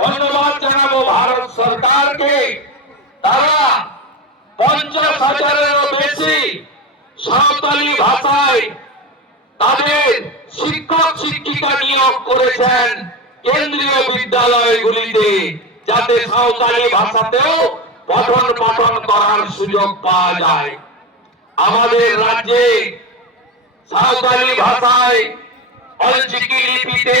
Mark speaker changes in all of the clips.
Speaker 1: ধন্যবাদ জানাব ভারত সরকারকে। তারা পঞ্চাশ হাজারেরও বেশি সাঁওতালি ভাষায় তাদের শিক্ষক, শিক্ষিকা নিয়োগ করেছেন কেন্দ্রীয় বিদ্যালয়গুলিতে, যাতে সাঁওতালি ভাষাতেও পঠন পাঠন করার সুযোগ পাওয়া যায়। আমাদের রাজ্যে সাঁওতালি ভাষায় অলচিকি লিপিতে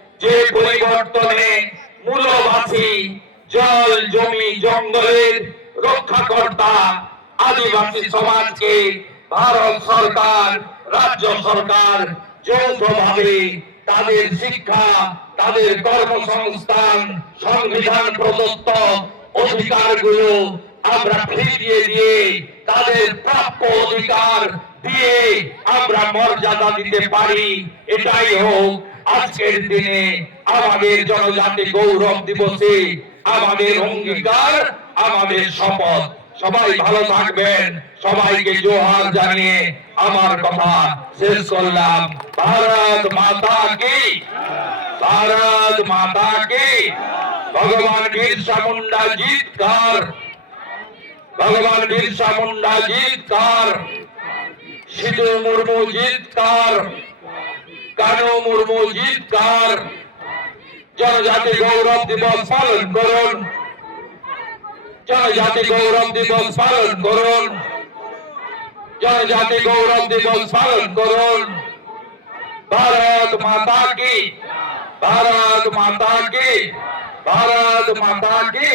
Speaker 1: যে পরিবর্তনে মূলবাসী জল, জমি, জঙ্গলের রক্ষাকর্তা আদিবাসী সমাজকে ভারত সরকার, রাজ্য সরকার যৌথভাবে তাদের শিক্ষা, তাদের কর্মসংস্থান, সংবিধান প্রদত্ত অধিকারগুলো আমরা ফিরিয়ে দিয়ে তাদের প্রাপ্য অধিকার দিয়ে আমরা মর্যাদা দিতে পারি। এটাই হোক আজকের দিনে আমাদের জনজাতি গৌরব দিবসে আমাদের অঙ্গীকার, আমাদের শপথ। সবাই ভালো থাকবেন। সবাইকে জোহার জানিয়ে আমার কথা শেষ করলাম। ভারত মাতা কি? ভারত মাতা কি? ভগবান বিরসা মুন্ডা জিতকার ভগবান বিরসা মুন্ডা জিতকার সিধু মুর্মু জিতকার কানু মুর্মু জিতকার জনজাতি গৌরব দিবস পালন করুন। জনজাতি গৌরব দিবস পালন করুন। জনজাতি গৌরব দিবস পালন করুন। ভারত মাতা কি? ভারত মাতা কি? ভারত মাতা কি?